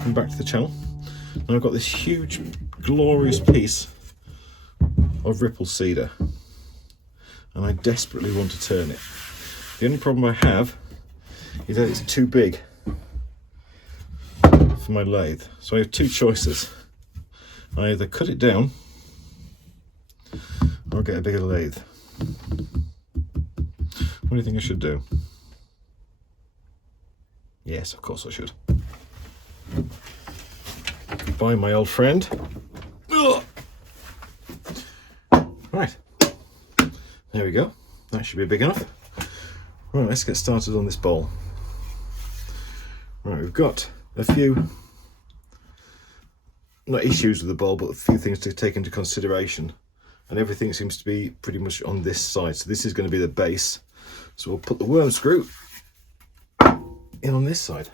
welcome back to the channel. Now I've got this huge glorious piece of ripple cedar and I desperately want to turn it. The only problem I have is that it's too big for my lathe, so I have two choices. I either cut it down or get a bigger lathe. What do you think I should do? Yes, of course I should. Goodbye, my old friend. Ugh. Right, there we go. That should be big enough. Right, let's get started on this bowl. Right, we've got a few, not issues with the bowl, but a few things to take into consideration. And everything seems to be pretty much on this side. So this is going to be the base. So we'll put the worm screw in on this side.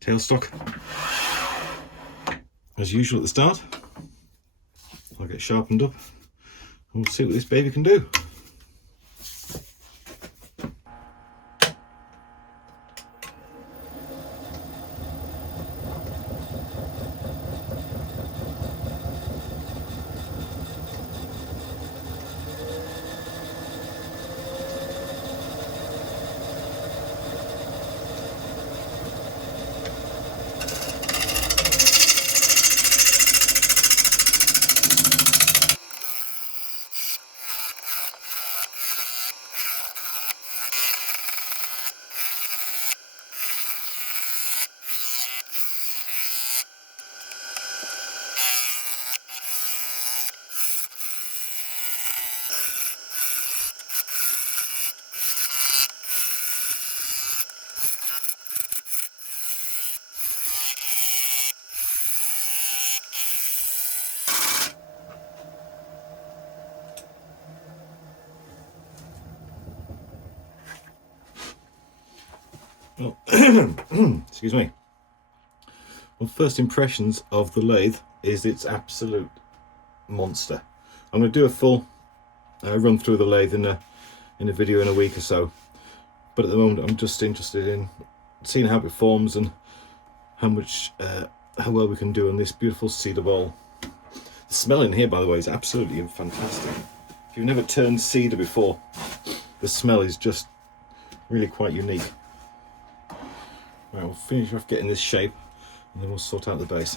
Tailstock, as usual at the start. I'll get sharpened up and we'll see what this baby can do. Well, excuse me. Well, first impressions of the lathe is it's absolute monster. I'm going to do a full run through the lathe in a video in a week or so, but at the moment I'm just interested in seeing how it performs and how well we can do on this beautiful cedar bowl. The smell in here, by the way, is absolutely fantastic. If you've never turned cedar before, the smell is just really quite unique. Right, we'll finish off getting this shape and then we'll sort out the base.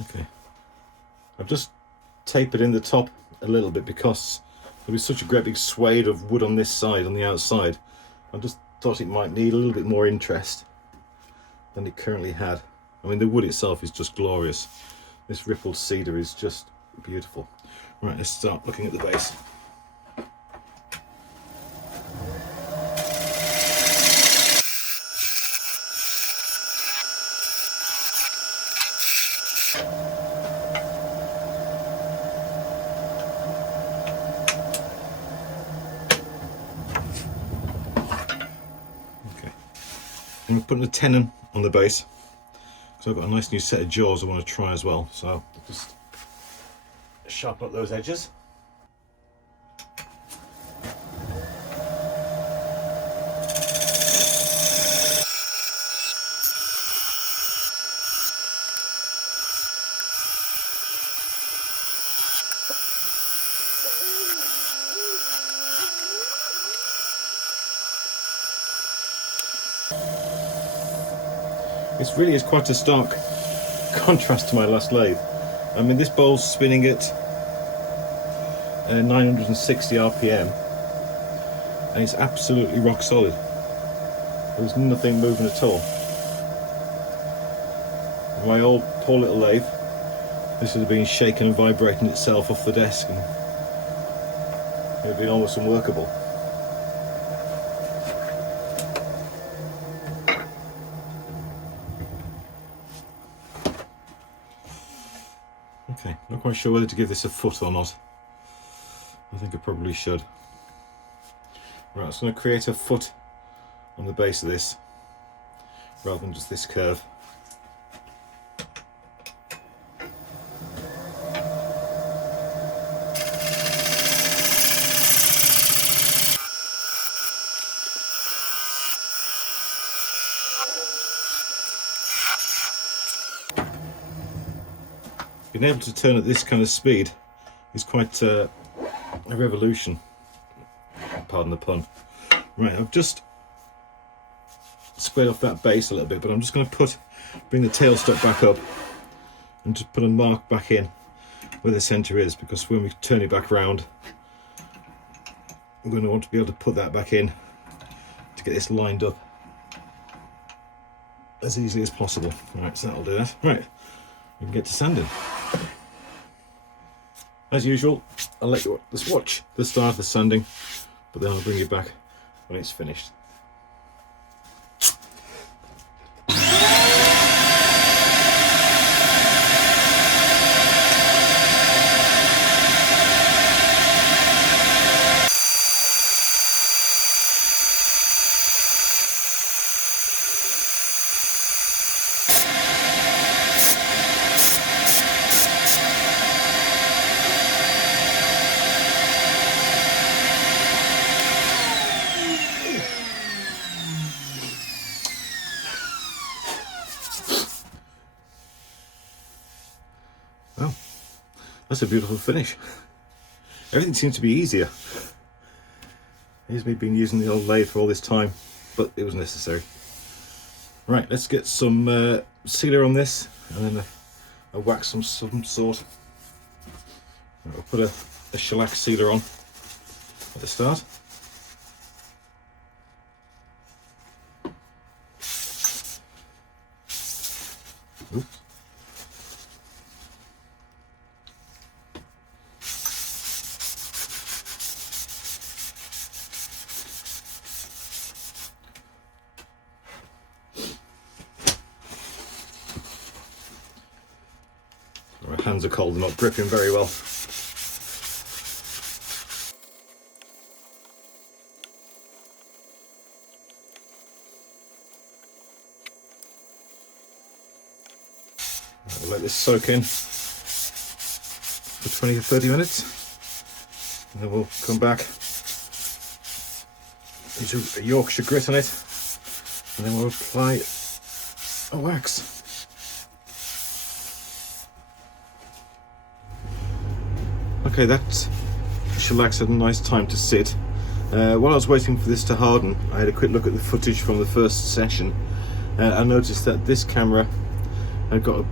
Okay, I've just tapered in the top a little bit because there'll be such a great big swathe of wood on this side, on the outside. I just thought it might need a little bit more interest than it currently had. I mean, the wood itself is just glorious. This rippled cedar is just beautiful. Right, let's start looking at the base. I'm putting a tenon on the base because I've got a nice new set of jaws I want to try as well, so I'll just sharpen up those edges. This really is quite a stark contrast to my last lathe. I mean, this bowl's spinning at 960 RPM and it's absolutely rock solid. There was nothing moving at all. My old poor little lathe, this would have been shaking and vibrating itself off the desk, and it would have been almost unworkable. Okay, not quite sure whether to give this a foot or not. I think I probably should. Right, so I'm going to create a foot on the base of this, rather than just this curve. Being able to turn at this kind of speed is quite a revolution. Pardon the pun. Right, I've just squared off that base a little bit, but I'm just going to bring the tailstock back up and just put a mark back in where the centre is, because when we turn it back round, we're going to want to be able to put that back in to get this lined up as easily as possible. Right, so that'll do that. Right, we can get to sanding. As usual, I'll let you just watch the start of the sanding, but then I'll bring you back when it's finished. Well, that's a beautiful finish. Everything seems to be easier. Here's me been using the old lathe for all this time, but it was necessary. Right, let's get some sealer on this, and then a wax of some sort. I'll put a shellac sealer on at the start. Oops. My hands are cold and not gripping very well. We'll let this soak in for 20 to 30 minutes, and then we'll come back, use a Yorkshire grit on it, and then we'll apply a wax. Okay, that shellac had a nice time to sit. While I was waiting for this to harden, I had a quick look at the footage from the first session. I noticed that this camera had got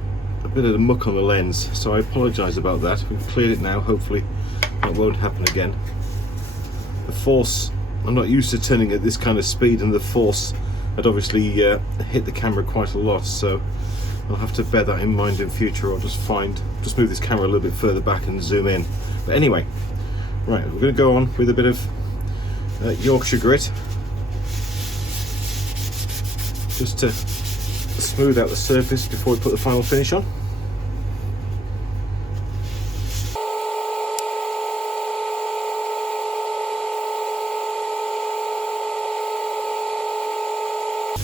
a bit of the muck on the lens, so I apologise about that. We've cleared it now, hopefully that won't happen again. The force, I'm not used to turning at this kind of speed, and the force had obviously hit the camera quite a lot, so I'll have to bear that in mind in future, or just move this camera a little bit further back and zoom in. But anyway, right, we're going to go on with a bit of Yorkshire grit, just to smooth out the surface before we put the final finish on.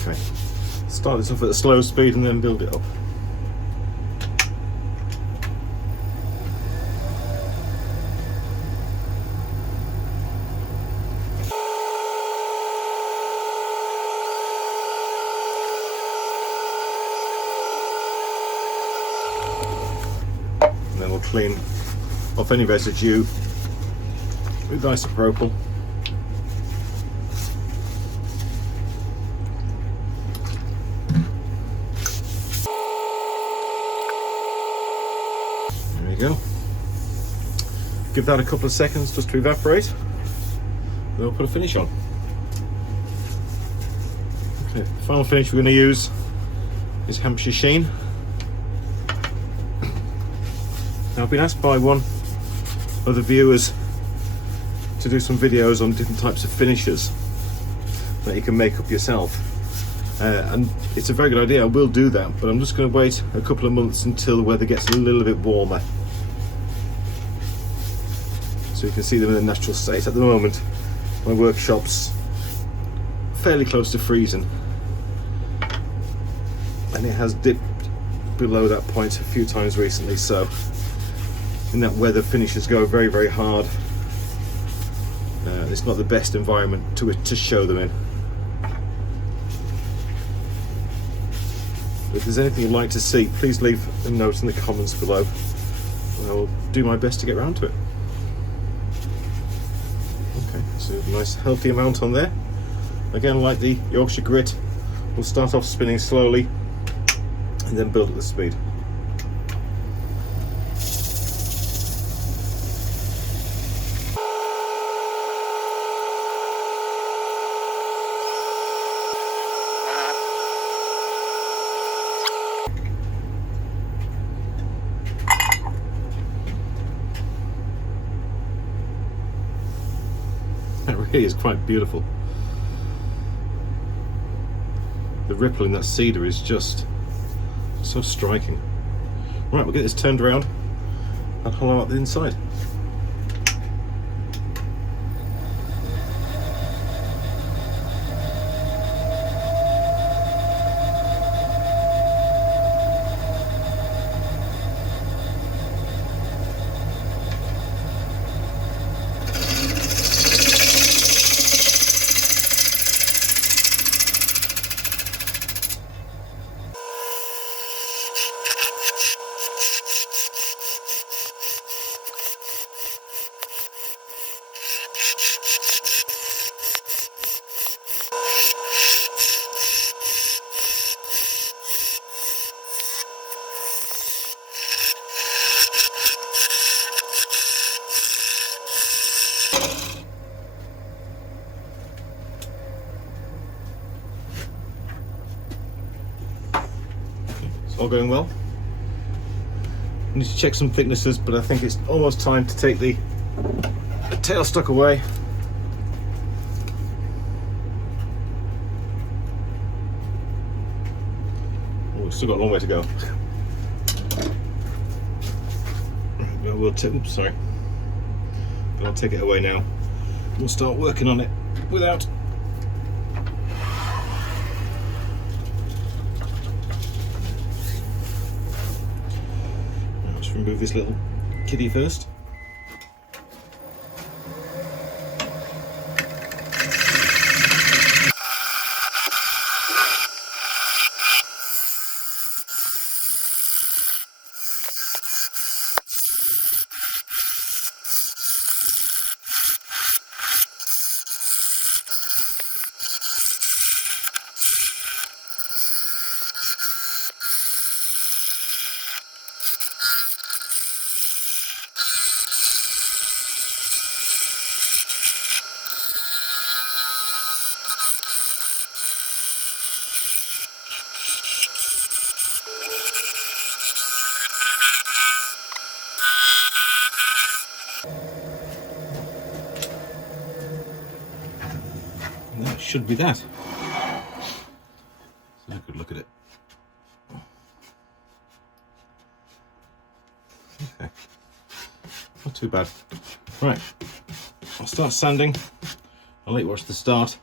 Okay, start this off at a slow speed and then build it up. And then we'll clean off any residue with isopropyl. There we go. Give that a couple of seconds just to evaporate, then we'll put a finish on. The final finish we're going to use is Hampshire Sheen. Now, I've been asked by one of the viewers to do some videos on different types of finishes that you can make up yourself, and it's a very good idea. I will do that, but I'm just going to wait a couple of months until the weather gets a little bit warmer so you can see them in a natural state. At the moment my workshop's fairly close to freezing, and it has dipped below that point a few times recently, so in that weather finishes go very, very hard. It's not the best environment to show them in. If there's anything you'd like to see, please leave a note in the comments below, and I'll do my best to get around to it. Okay, so a nice healthy amount on there. Again, like the Yorkshire grit, we'll start off spinning slowly and then build at the speed. That really is quite beautiful. The ripple in that cedar is just so striking. Right, we'll get this turned around and hollow out the inside. All going well. I need to check some thicknesses, but I think it's almost time to take the tailstock away. Oh, we've still got a long way to go. Oops, sorry. But I'll take it away now. We'll start working on it without. Remove this little kitty first. And that should be that. So a good look at it. Okay, not too bad. Right, I'll start sanding. I'll let you watch the start,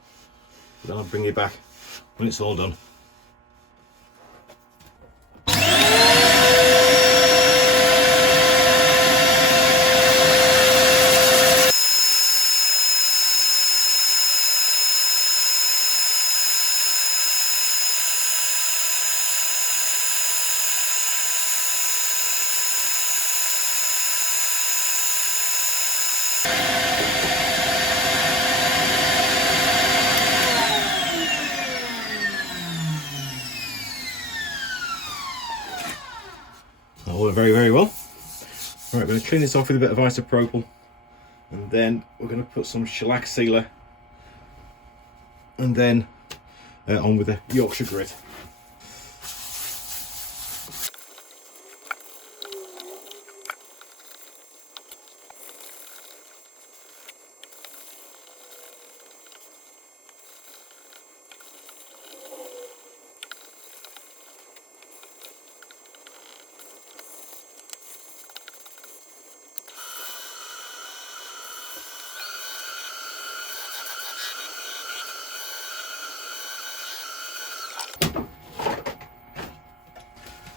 but then I'll bring you back when it's all done. All went very, very well. Right, we're going to clean this off with a bit of isopropyl, and then we're going to put some shellac sealer, and then on with the Yorkshire grit.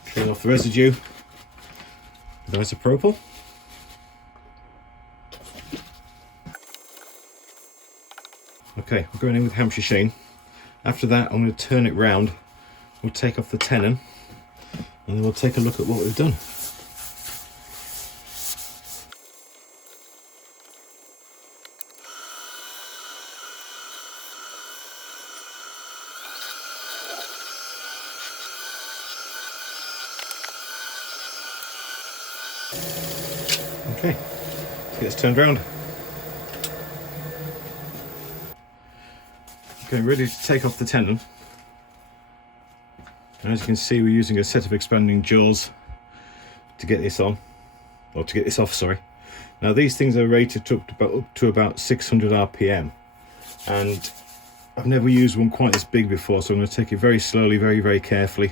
Clean off the residue with isopropyl. Okay, we're going in with Hampshire Sheen. After that, I'm going to turn it round. We'll take off the tenon, and then we'll take a look at what we've done. Okay, let's get this turned round. Okay, ready to take off the tenon. And as you can see, we're using a set of expanding jaws to get this on, or to get this off, sorry. Now these things are rated up to about 600 RPM, and I've never used one quite this big before, so I'm going to take it very slowly, very carefully,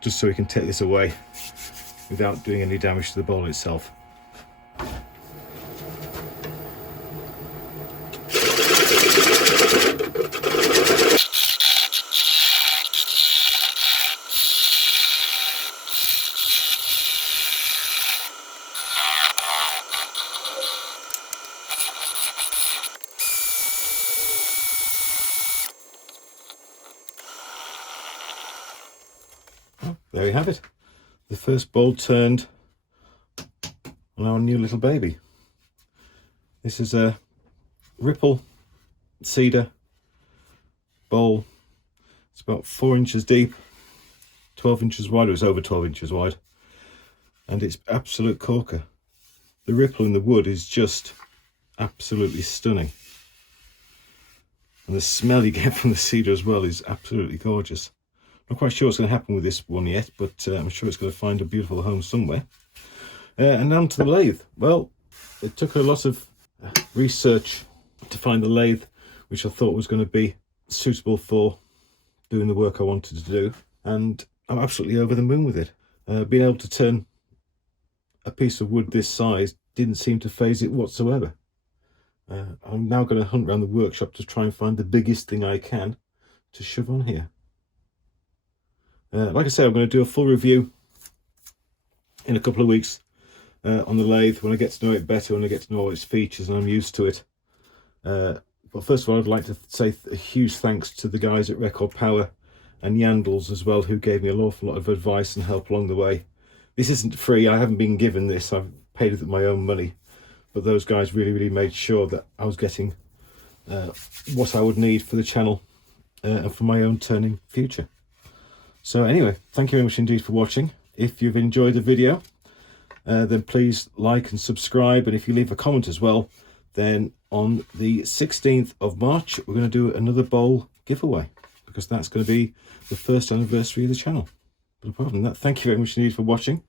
just so we can take this away without doing any damage to the bowl itself. There you have it, the first bowl turned on our new little baby. This is a Ripple cedar bowl. It's about 4 inches deep, 12 inches wide. It was over 12 inches wide, and it's absolute corker. The ripple in the wood is just absolutely stunning, and the smell you get from the cedar as well is absolutely gorgeous. Not quite sure what's going to happen with this one yet, but I'm sure it's going to find a beautiful home somewhere. And on to the lathe. Well, it took a lot of research to find the lathe which I thought was going to be suitable for doing the work I wanted to do, and I'm absolutely over the moon with it. Being able to turn a piece of wood this size didn't seem to faze it whatsoever. I'm now going to hunt around the workshop to try and find the biggest thing I can to shove on here. Like I said, I'm going to do a full review in a couple of weeks on the lathe, when I get to know it better, when I get to know all its features and I'm used to it. But first of all, I'd like to say a huge thanks to the guys at Record Power and Yandles as well, who gave me an awful lot of advice and help along the way. This isn't free, I haven't been given this, I've paid it with my own money, but those guys really made sure that I was getting what I would need for the channel and for my own turning future. So anyway, thank you very much indeed for watching. If you've enjoyed the video, then please like and subscribe, and if you leave a comment as well, then on the 16th of March we're going to do another bowl giveaway, because that's going to be the first anniversary of the channel. But apart from that, thank you very much indeed for watching,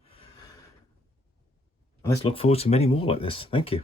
and let's look forward to many more like this. Thank you.